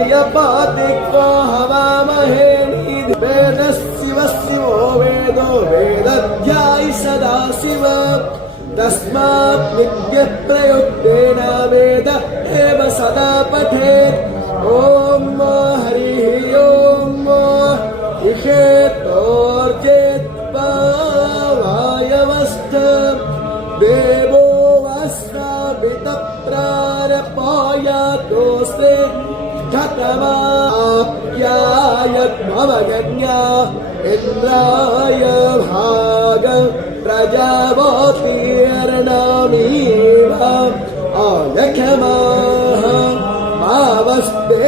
पर्यपातिको हवामहे वेदशिवो वेदो वेदध्यायि सदा शिव तस्मात् विद्यः प्रयुक्तेन वेद एव सदा पठेत् ॐ हरिः ॐ इषेतोर्जेत्वा वायवस्थ देवो वास्नाभितप्रारपायातोस्ते धतमाप्यायत्मवगन्या इन्द्राय भाग प्रजावतीर्णामीव आलक्ष्माः मावस्ते।